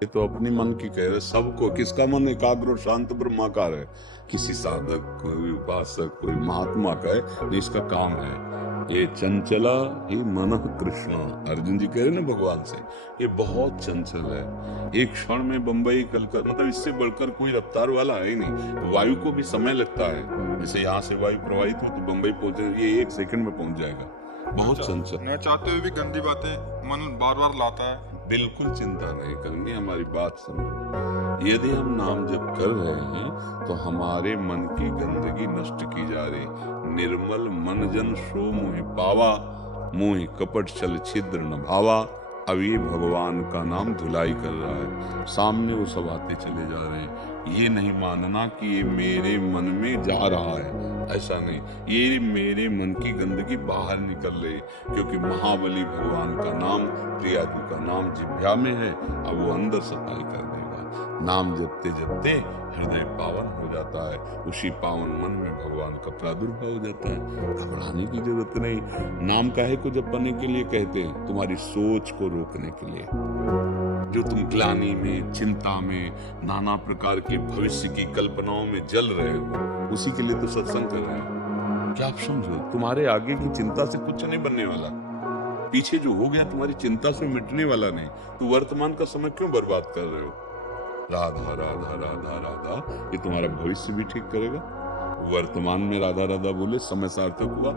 ये तो अपनी मन की कह रहे सबको, किसका मन एकाग्र और शांत ब्रह्माकार है? किसी साधक, कोई उपासक, कोई महात्मा का है, नहीं इसका काम है ये चंचला ही मन कृष्ण। अर्जुन जी कह रहे ना भगवान से, ये बहुत चंचल है, एक क्षण में बंबई कलकत्ता, मतलब इससे बढ़कर कोई रफ्तार वाला है ही नहीं। वायु को भी समय लगता है, जैसे यहाँ से वायु प्रवाहित हो तो बंबई पहुंचे, ये 1 सेकंड में पहुंच जाएगा। बहुत चंचल, न चाहते हुए भी गंदी बातें मन बार बार लाता है। बिल्कुल चिंता नहीं करनी, हमारी बात समझो। यदि हम नाम जप कर रहे हैं तो हमारे मन की गंदगी नष्ट की जा रही। निर्मल मन जन सो मोहि पावा, मोहि कपट छल छिद्र न भावा। अब ये भगवान का नाम धुलाई कर रहा है, सामने वो सब आते चले जा रहे हैं। ये नहीं मानना कि ये मेरे मन में जा रहा है, ऐसा नहीं, ये मेरे मन की गंदगी बाहर निकल रही, क्योंकि महाबली भगवान का नाम, प्रिया जी का नाम जिह्वा में है। अब वो अंदर सफाई कर देगा। नाम जपते जपते हृदय पावन हो जाता है, उसी पावन मन में भगवान का प्रादुर्भाव हो जाता है। घबराने की जरूरत नहीं। नाम काहे को जपने के लिए कहते हैं? तुम्हारी सोच को रोकने के लिए। जो तुम ग्लानि में, चिंता में, नाना प्रकार के भविष्य की कल्पनाओं में जल रहे हो, उसी के लिए तो सत्संग कर रहे हो। क्या आप समझो, तुम्हारे आगे की चिंता से कुछ नहीं बनने वाला, पीछे जो हो गया तुम्हारी चिंता से मिटने वाला नहीं। तो वर्तमान का समय क्यों बर्बाद कर रहे हो? राधा राधा राधा राधा, ये तुम्हारा भविष्य भी ठीक करेगा। वर्तमान में राधा राधा बोले समय सार्थक हुआ,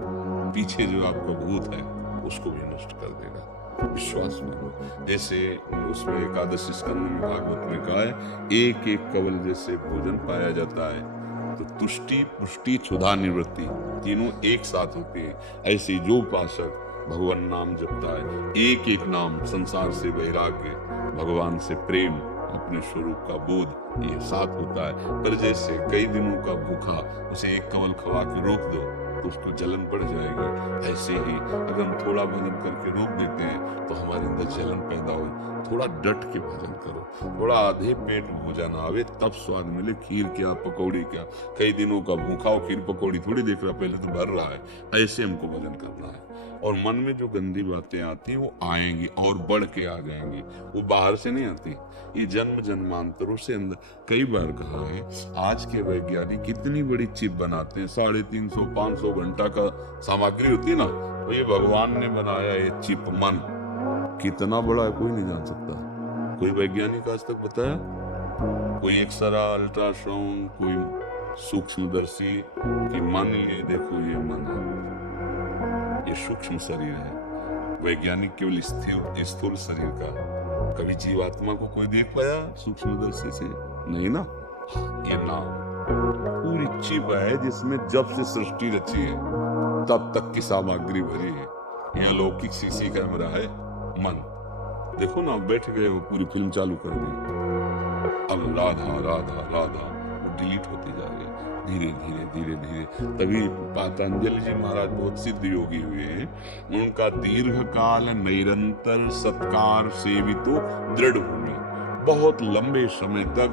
पीछे जो आपका भूत है उसको भी नष्ट कर देगा। विश्वास मानो। जैसे उसमें एकादशी स्कंद में भागवत में कहा है, एक एक कवल जैसे भोजन पाया जाता है तो तुष्टि पुष्टि क्षुधा निवृत्ति तीनों एक साथ होते हैं। ऐसे जो उपासक भगवान नाम जपता है, एक एक नाम, संसार से वैराग्य, भगवान से प्रेम, अपने स्वरूप का बोध, ये साथ होता है। पर जैसे कई दिनों का भूखा, उसे एक कवल खवा के रोक दो तो उसको जलन बढ़ जाएगी। ऐसे ही अगर हम थोड़ा भजन करके रोक देते हैं तो हमारे अंदर जलन पैदा हो। थोड़ा डट के भजन करो, थोड़ा आधे पेट भोजन आवे तब स्वाद मिले। खीर क्या, पकौड़ी क्या, कई दिनों का भूखा हो, खीर पकौड़ी थोड़ी देख रहा, पहले तो भर रहा है। ऐसे हमको भजन करना है। और मन में जो गंदी बातें आती हैं वो आएंगी और बढ़ के आ जाएंगी, वो बाहर से नहीं आती, ये जन्म जन्मांतरों से अंदर। कई बार कहा है, आज के वैज्ञानिक कितनी बड़ी चिप बनाते हैं, 350-500 घंटा का सामग्री होती है ना, तो ये भगवान ने बनाया ये चिप मन कितना बड़ा है कोई नहीं जान सकता। कोई वैज्ञानिक आज तक बताया? कोई एक्सरा, अल्ट्रासाउंड, कोई सूक्ष्मदर्शी कि मन, ये देखो ये मन है, ये सूक्ष्म शरीर है। वैज्ञानिक केवल स्थिर स्थूल शरीर का। कभी जीवात्मा को कोई देख पाया सूक्ष्मदर्शी से? नहीं ना। ये नाम पूरी चिप है जिसमें जब से सृष्टि रची है तब तक की सामग्री भरी है। यहाँ लौकिक सीसी कैमरा है मन। देखो ना, बैठ गए वो पूरी फिल्म चालू कर दी, अब राधा राधा राधा डिलीट होती जा रही है धीरे धीरे धीरे धीरे। तभी पतंजलि जी महाराज बहुत सिद्ध योगी हुए हैं, उनका दीर्घ काल निरंतर सत्कार सेवितो दृढ़ भूमि, बहुत लंबे समय तक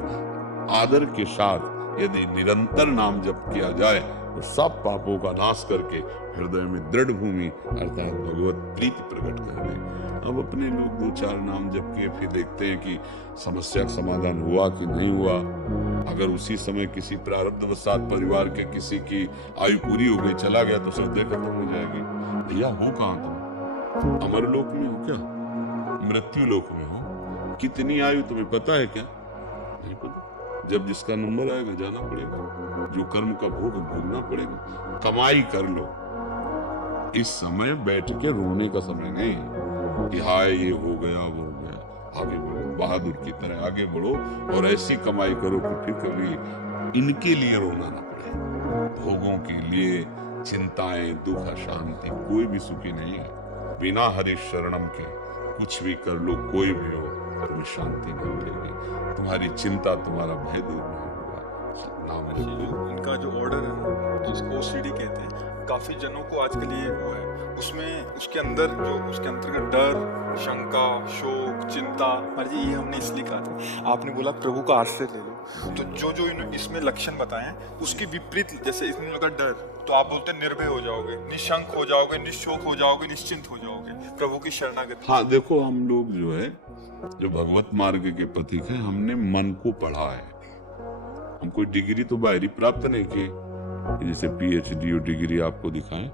आदर के साथ यदि निरंतर नाम जप किया जाए तो सब पापों का नाश करके हृदय में दृढ़ भूमि अर्थात भगवत प्रीति प्रकट कर दे। अब अपने लोग 2-4 नाम जप के फिर देखते हैं कि समस्या का समाधान हुआ कि नहीं हुआ। अगर उसी समय किसी प्रारब्धवशात परिवार के किसी की आयु पूरी हो गई, चला गया, तो श्रद्धा खत्म हो जाएगी। भैया हो कहाँ तुम? अमर लोक में हो क्या? मृत्यु लोक में हो? कितनी आयु तुम्हें पता है क्या? नहीं पता। जब जिसका नंबर आएगा जाना पड़ेगा, जो कर्म का भोग भोगना पड़ेगा। कमाई कर लो, इस समय बैठ के रोने का समय नहीं कि हाय ये हो गया वो हो गया। आगे बढ़ो, बहादुर की तरह आगे बढ़ो और ऐसी कमाई करो कि फिर कभी इनके लिए रोना ना पड़े। भोगों के लिए चिंताएं, दुख, अशांति, कोई भी सुखी नहीं है। बिना हरि शरणम के कुछ भी कर लो, कोई भी हो, तुम्हें शांति नहीं मिलेगी। तुम्हारी चिंता, तुम्हारा भय दूर नहीं होगा। नाम इनका जो ऑर्डर है ना, जिसको OCD कहते हैं, काफी जनों को आजकल ये वो है, उसमें उसके अंदर जो उसके अंतर्गत डर, शंका, शोक, चिंता, और ये हमने इसलिए कहा था। आपने बोला प्रभु का आश्रय ले लो, तो जो जो इसमें लक्षण बताए हैं उसके विपरीत, जैसे इसमें लगा डर, तो आप बोलते हैं निर्भय हो जाओगे, निशंक हो जाओगे, निशोक हो जाओगे, निश्चिंत हो जाओगे, प्रभु की शरणागति। हाँ देखो, हम लोग जो है जो भगवत मार्ग के पथिक हैं, हमने मन को पढ़ा है। हम कोई डिग्री तो बाहरी प्राप्त नहीं की, जैसे PhD और डिग्री आपको दिखाएं।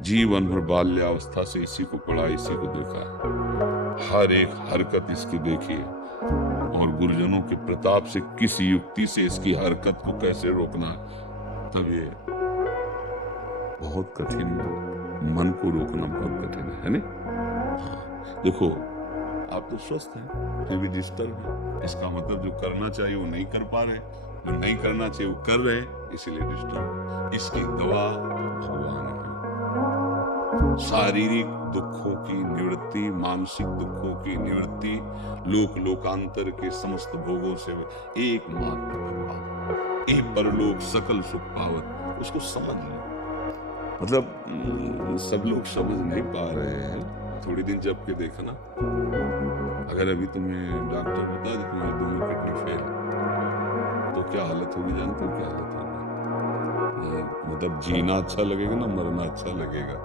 जीवन भर बाल्यावस्था से इसी को पढ़ा, इसी को देखा है, हर एक हरकत इसकी देखी है, और गुरुजनों के प्रताप से किस युक्ति से इसकी हरकत को कैसे रोकना है। तब ये बहुत कठिन, मन को रोकना बहुत कठिन है ना। हाँ, देखो आप तो स्वस्थ हैं, फिर भी डिस्टर्ब है। इसका मतलब जो करना चाहिए वो नहीं कर पा रहे, जो नहीं करना चाहिए वो कर रहे, इसीलिए डिस्टर्ब। इसकी दवा भगवान है। शारीरिक दुखों की निवृत्ति, मानसिक दुखों की निवृत्ति, लोक लोकांतर के समस्त भोगों से एकमात्र भगवान, एक परलोक सकल सुख पावत। उसको समझ लो। मतलब सब लोग समझ नहीं पा रहे हैं। थोड़ी दिन जब के देखना, अगर अभी तुम्हें डॉक्टर बता दे तुम्हारी दोनों किडनी फेल, तो क्या हालत होगी जानते हो? क्या हालत होगी? मतलब जीना अच्छा लगेगा ना मरना अच्छा लगेगा।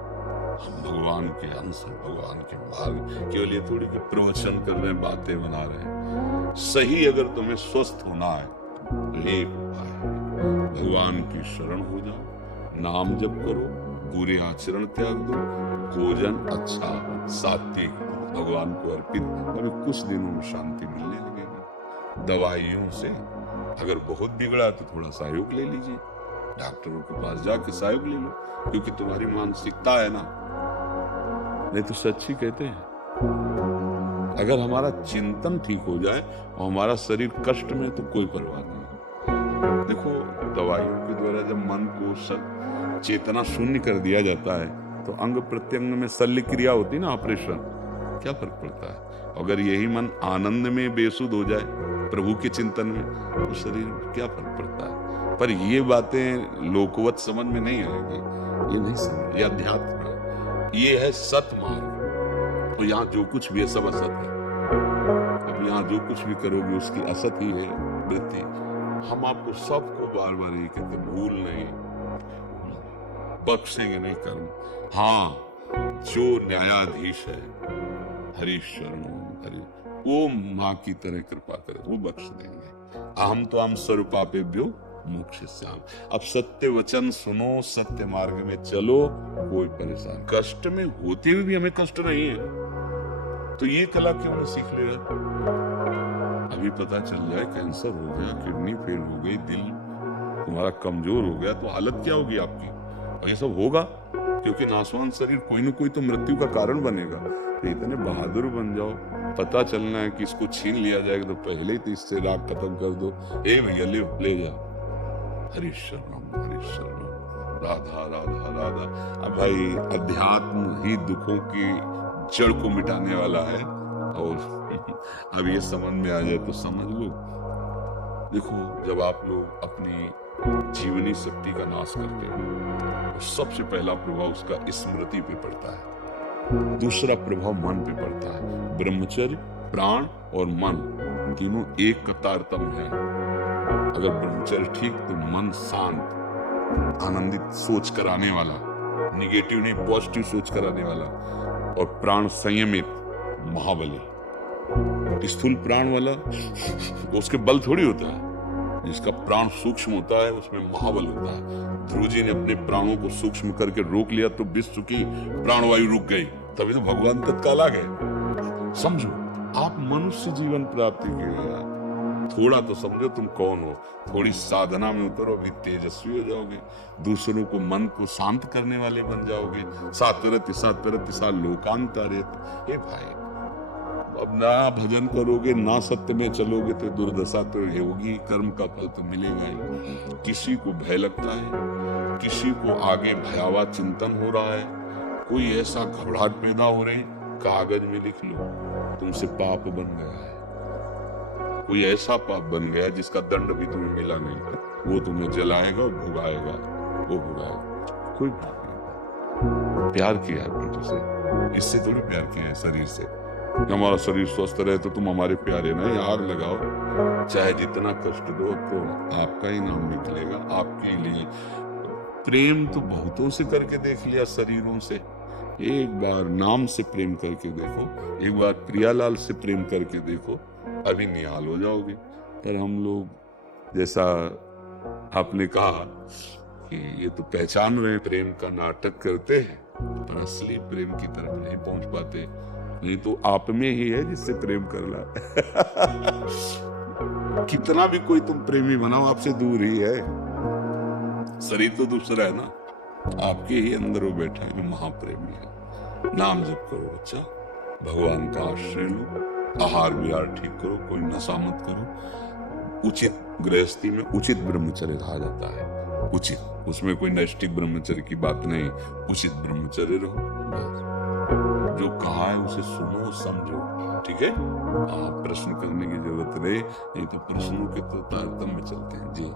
हम भगवान के अंश हैं, भगवान के मार्ग, केवल ये थोड़ी के प्रवचन कर रहे हैं, बातें बना रहे हैं। सही अगर तुम्हें स्वस्थ होना है, एक उपाय है, भगवान की शरण हो जाओ, नाम जप करो, बुरे आचरण त्याग दो, भोजन अच्छा सात्विक भगवान को अर्पित। अभी कुछ दिनों में शांति मिलने लगेगी। दवाइयों से अगर बहुत बिगड़ा तो थोड़ा सहयोग ले लीजिए, डॉक्टरों के पास जाके सहयोग ले लो, क्योंकि तुम्हारी मानसिकता है ना। नहीं तो सच्ची कहते हैं, अगर हमारा चिंतन ठीक हो जाए और हमारा शरीर कष्ट में, तो कोई परवाह नहीं। देखो दवाइयों के द्वारा जब मन को चेतना शून्य कर दिया जाता है, तो अंग प्रत्यंग में शल्य क्रिया होती है ना, ऑपरेशन, क्या फर्क पड़ता है? अगर यही मन आनंद में बेसुध हो जाए, प्रभु के चिंतन में, तो शरीर में क्या फर्क पड़ता है? पर ये बातें लोकवत समझ में नहीं आएगी, ये नहीं समझ, ये अध्यात्म है, ये है सत मार्ग। तो यहाँ जो कुछ भी है सब असत है। अब यहाँ जो कुछ भी करोगे उसकी असत ही है वृत्ति। हम आपको सबको बार बार ये कहते, भूल नहीं, बख्शेंगे नहीं कर्म। हाँ, जो न्यायाधीश है, हरि शरणो हरि, वो माँ की तरह कृपा करे, वो बख्श देंगे। अहम तो हम स्वरूपापेभ्यो मोक्षयिष्यामि। अब सत्य वचन सुनो, सत्य मार्ग में चलो, कोई परेशान, कष्ट में होते हुए भी हमें कष्ट नहीं है, तो ये कला क्यों नहीं सीख ले रहे? अभी पता चल जाए कैंसर हो गया, किडनी फेल हो गई, दिल तुम्हारा कमजोर हो गया, तो हालत क्या होगी आपकी? और ये सब होगा क्योंकि नासवान शरीर कोई ना कोई तो मृत्यु का कारण बनेगा। तो इतने बहादुर बन जाओ, पता चलना है कि इसको छीन लिया जाएगा तो पहले ही तो इससे राग खत्म कर दो। ए भैया ले जा, हरि शरणम राधा राधा राधा। अब भाई अध्यात्म ही दुखों की जड़ को मिटाने वाला है, और अब ये समझ में आ जाए तो समझ लो। देखो जब आप लोग अपनी जीवनी शक्ति का नाश करते हैं, तो सबसे पहला प्रभाव उसका स्मृति पे पड़ता है, दूसरा प्रभाव मन पे पड़ता है। ब्रह्मचर्य, प्राण और मन तीनों एक का तारतम्य है। अगर ब्रह्मचर्य ठीक तो मन शांत, आनंदित, सोच कराने वाला, निगेटिव नहीं पॉजिटिव सोच कराने वाला, और प्राण संयमित, महाबली। स्थूल प्राण वाला उसके बल थोड़ी होता है, जिसका प्राण सूक्ष्म होता है उसमें महाबल होता है। ध्रुव जी ने अपने प्राणों को सूक्ष्म करके रोक लिया तो विश्व की प्राणवायु रुक गई, तभी तो भगवान तत्काल आ गए। समझो, आप मनुष्य जीवन प्राप्ति के लिए थोड़ा तो समझो तुम कौन हो, थोड़ी साधना में उतरो, अभी तेजस्वी हो जाओगे, दूसरों को मन को शांत करने वाले बन जाओगे। सातरति सा लोकांतरित। हे भाई, अब ना भजन करोगे ना सत्य में चलोगे तो दुर्दशा तो होगी, कर्म का फल तो मिलेगा ही। किसी को भय लगता है, किसी को आगे भयावह चिंतन हो रहा है, कोई ऐसा घबराहट पैदा हो रही, कागज में लिख लो तुमसे पाप बन गया है। कोई ऐसा पाप बन गया जिसका दंड भी तुम्हें मिला नहीं, वो तुम्हें जलाएगा और भुगाएगा, वो भुगाएगा। कोई बात नहीं, प्यार किया है प्रभु से, इससे थोड़ी प्यार किया है शरीर से। हमारा शरीर स्वस्थ रहे तो तुम हमारे प्यारे नहीं, आग लगाओ, चाहे जितना कष्ट दो तो आपका ही नाम निकलेगा, आपके लिए। प्रेम तो बहुतों से करके देख लिया शरीरों से, एक बार नाम से प्रेम करके देखो, एक बार प्रियालाल से प्रेम करके देखो, अभी निहाल हो जाओगे। पर हम लोग, जैसा आपने कहा कि ये तो पहचान रहे प्रेम का नाटक करते हैं, पर असली प्रेम की तरफ नहीं पहुंच पाते। नहीं तो आप में ही है जिससे प्रेम करना। कितना भी कोई तुम प्रेमी बनाओ, आपसे दूर ही है। शरीर तो दूसरा है ना, आपके ही अंदर वो बैठा है, महाप्रेमी है। नाम जप करो बच्चा, भगवान का आश्रय लो, आहार विहार ठीक करो, कोई नशा मत करो। उचित गृहस्थी में उचित ब्रह्मचर्य कहा जाता है, उचित, उसमें कोई नैष्टिक ब्रह्मचर्य की बात नहीं, उचित ब्रह्मचर्य रहो बस। जो कहा है उसे सुनो, समझो, ठीक है। आप प्रश्न करने की जरूरत नहीं, नहीं तो प्रश्नों के तो तारतम्य चलते हैं जी।